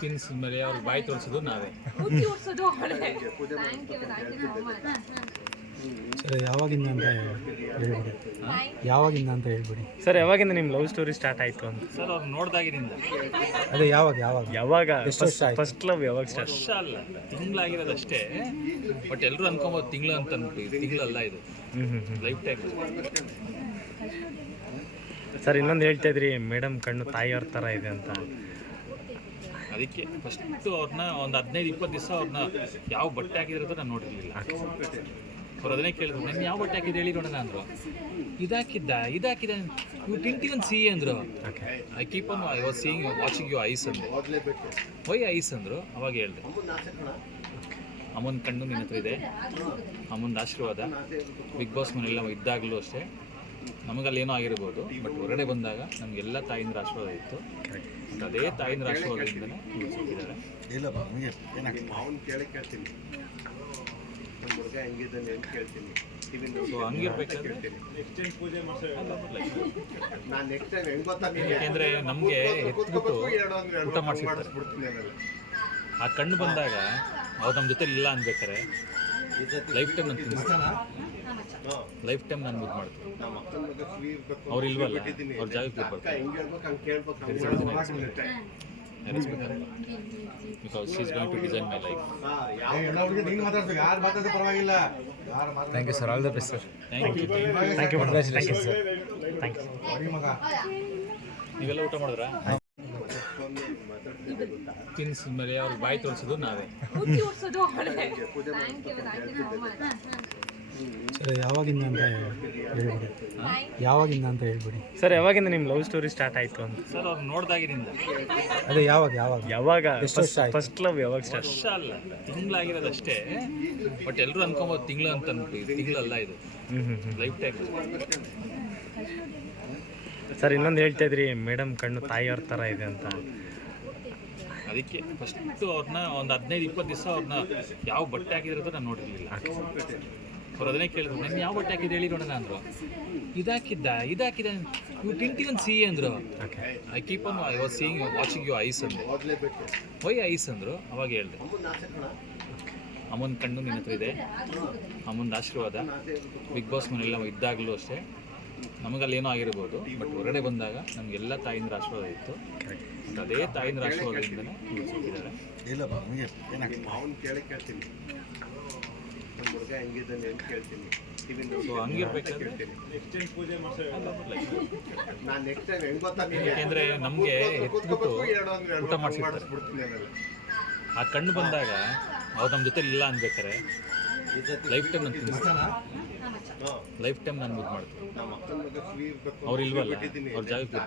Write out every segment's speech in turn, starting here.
ತಿನ್ಸ್ ಮೇಲೆ ಅವ್ರ ಬಾಯಿ ತೋರಿಸೋದು ನಾವೇ. ಸರ್ ಯಾವಾಗಿಂದ ಅಂತ ಹೇಳ್ಬಿಡಿ, ಯಾವಾಗಿಂದ ಅಂತ ಹೇಳ್ಬಿಡಿ ಸರ್. ಯಾವಾಗಿಂದ ನಿಮ್ಮ ಲವ್ ಸ್ಟೋರಿ ಸ್ಟಾರ್ಟ್ ಆಯಿತು ಅಂತ? ಸರ್ ಅವ್ರು ನೋಡ್ದಾಗಿನಿಂದ. ಅದೇ ಯಾವಾಗ ಎಷ್ಟು ವರ್ಷ ಆಯ್ತು? ಫಸ್ಟ್ ಲವ್ ಯಾವಾಗ ಸ್ಟಾರ್ಟ್? ವರ್ಷ ಅಲ್ಲ, ತಿಂಗಳಾಗಿರೋದಷ್ಟೇ. ಬಟ್ ಎಲ್ಲರೂ ಅನ್ಕೊಬೋದು ತಿಂಗಳು ಅಂತ ಅನ್ಬಿಟ್ಟು. ತಿಂಗಳಲ್ಲ ಇದು, ಲೈಫ್ ಟೈಮ್. ಸರ್ ಇನ್ನೊಂದು ಹೇಳ್ತಾ ಇದ್ರಿ, ಮೇಡಮ್ ಕಣ್ಣು ತಾಯಿಯವ್ರ ಥರ ಇದೆ ಅಂತ. ಅದಕ್ಕೆ ಫಸ್ಟು ಅವ್ರನ್ನ ಒಂದು 15-20 ದಿವಸ ಅವ್ರನ್ನ ಯಾವ ಬಟ್ಟೆ ಹಾಕಿದ್ರೆ ಅಂತ ನಾನು ನೋಡಿರಲಿಲ್ಲ. ಅವ್ರು ಅದನ್ನೇ ಕೇಳಿದ್ರು, ನಾನು ಯಾವ ಬಟ್ಟೆ ಹಾಕಿದ್ರೆ ಹೇಳಿ ನೋಡೋಣ ಅಂದರು. ಇದಾಕಿದ್ದ ಯು ಟಿಂಟ್ ಇವನ್ ಸಿ ಅಂದರು. I keep on I was seeing watching you eyes ಅಂದರು. ವೈ ಐಸ್ ಅಂದರು. ಅವಾಗ ಹೇಳಿದೆ, ಅಮ್ಮನ ಕಣ್ಣು ನಿನ್ನ ಹತ್ರ ಇದೆ, ಅಮ್ಮನ ಆಶೀರ್ವಾದ. ಬಿಗ್ ಬಾಸ್ ಮನೆಯೆಲ್ಲ ಇದ್ದಾಗಲೂ ಅಷ್ಟೇ ನಮಗಲ್ಲಿ ಏನೋ ಆಗಿರ್ಬೋದು, ಬಟ್ ಹೊರಗಡೆ ಬಂದಾಗ ನಮಗೆಲ್ಲ ತಾಯಿಂದ್ರ ಆಶೀರ್ವಾದ ಇತ್ತು. ಅದೇ ತಾಯಿಂದ್ರ ಆಶೀರ್ವಾದದಿಂದನೇ ಇವ್ರು ಸಿಕ್ಕಿದ್ದಾರೆ. ಸೊ ಹಂಗಿರ್ಬೇಕಾದ್ರೆ ಯಾಕೆಂದರೆ ನಮಗೆ ಎತ್ಬಿಟ್ಟು ಊಟ ಮಾಡಿಸಿರ್ತಾರೆ. ಆ ಕಣ್ಣು ಬಂದಾಗ ಅವ್ರು ನಮ್ಮ ಜೊತೆ ಇಲ್ಲ ಅನ್ಬೇಕಾರೆ ಲೈಫ್ ಟೈಮ್ ನಾನು ತಿನ್ನಿಸ್ತಾನೆ, ಲೈಫ್ ಟೈಮ್ ನಾನು ಇದು ಮಾಡ್ತೀನಿ. ಅವ್ರು ಇಲ್ವಲ್ಲ, ಅವ್ರ ಜಾಗಕ್ಕೆ because she is going to design my life. Thank you sir, all the best sir. Thank you. Thank you congratulation sir. Thank you. ನೀವೆಲ್ಲ ಊಟ ಮಾಡಿದ್ರಾ? ತಿನ್ಸ್ ಮೇಲೆ ಅವ್ರ ಬಾಯಿ ತೋರಿಸೋದು ನಾವೇ. ಸರ್ ಯಾವಾಗಿಂದ ಅಂತ ಹೇಳ್ಬಿಡಿ, ಯಾವಾಗಿಂದ ಅಂತ ಹೇಳ್ಬಿಡಿ ಸರ್. ಯಾವಾಗಿಂದ ನಿಮ್ಮ ಲವ್ ಸ್ಟೋರಿ ಸ್ಟಾರ್ಟ್ ಆಯಿತು ಅಂತ? ಸರ್ ಅವ್ರು ನೋಡ್ದಾಗಿನಿಂದ. ಅದೇ ಯಾವಾಗ ಎಷ್ಟು ವರ್ಷ ಆಯ್ತು? ಫಸ್ಟ್ ಲವ್ ಯಾವಾಗ ಸ್ಟಾರ್ಟ್? ವರ್ಷ ಅಲ್ಲ, ತಿಂಗಳಾಗಿರೋದಷ್ಟೇ. ಬಟ್ ಎಲ್ಲರೂ ಅನ್ಕೊಬೋದು ತಿಂಗಳು ಅಂತ ಅನ್ಬಿಟ್ಟು. ತಿಂಗಳಲ್ಲ ಇದು, ಲೈಫ್ ಟೈಮ್. ಸರ್ ಇನ್ನೊಂದು ಹೇಳ್ತಾ ಇದ್ರಿ, ಮೇಡಮ್ ಕಣ್ಣು ತಾಯಿಯವ್ರ ಥರ ಇದೆ ಅಂತ. ಅದಕ್ಕೆ ಫಸ್ಟು ಅವ್ರನ್ನ ಒಂದು 15-20 ದಿವಸ ಅವ್ರನ್ನ ಯಾವ ಬಟ್ಟೆ ಹಾಕಿದ್ರೆ ಅಂತ ನಾನು ನೋಡಿರಲಿಲ್ಲ. ಅವ್ರು ಅದನ್ನೇ ಕೇಳಿದ್ರು, ನಾನು ಯಾವ ಬಟ್ಟೆ ಹಾಕಿದ್ರೆ ಹೇಳಿ ನೋಡೋಣ ಅಂದರು. ಇದಾಕಿದ್ದ ಯು ಟಿಂಟ್ ಇವನ್ ಸಿ ಅಂದರು. I keep on I was seeing watching you eyes ಅಂದರು. ವೈ ಐಸ್ ಅಂದರು. ಅವಾಗ ಹೇಳಿದೆ, ಅಮ್ಮನ ಕಣ್ಣು ನಿನ್ನ ಹತ್ರ ಇದೆ, ಅಮ್ಮನ ಆಶೀರ್ವಾದ. ಬಿಗ್ ಬಾಸ್ ಮನೆಯೆಲ್ಲ ಇದ್ದಾಗಲೂ ಅಷ್ಟೇ ನಮಗಲ್ಲಿ ಏನೋ ಆಗಿರ್ಬೋದು, ಬಟ್ ಹೊರಗಡೆ ಬಂದಾಗ ನಮಗೆಲ್ಲ ತಾಯಿಂದ್ರ ಆಶೀರ್ವಾದ ಇತ್ತು. ಅದೇ ತಾಯಿಂದ್ರ ಆಶೀರ್ವಾದದಿಂದನೇ ಇವ್ರು ಸಿಕ್ಕಿದ್ದಾರೆ. ಸೊ ಹಂಗಿರ್ಬೇಕಾದ್ರೆ ಯಾಕೆಂದರೆ ನಮಗೆ ಎತ್ಬಿಟ್ಟು ಊಟ ಮಾಡಿಸಿರ್ತಾರೆ. ಆ ಕಣ್ಣು ಬಂದಾಗ ಅವ್ರು ನಮ್ಮ ಜೊತೆ ಇಲ್ಲ ಅನ್ಬೇಕಾರೆ ಲೈಫ್ ಟೈಮ್ ನಾನು ತಿನ್ನಿಸ್ತಾನೆ, ಲೈಫ್ ಟೈಮ್ ನಾನು ಇದು ಮಾಡ್ತೀನಿ. ಅವ್ರು ಇಲ್ವಲ್ಲ, ಅವ್ರ ಜಾಗಕ್ಕೆ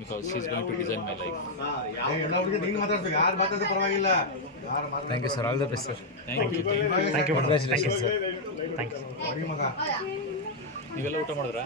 because she is going to design my life. Thank you sir, all the best sir. Thank you. Thank you congratulation sir. Thank you. ನೀವೆಲ್ಲ ಊಟ ಮಾಡಿದ್ರಾ?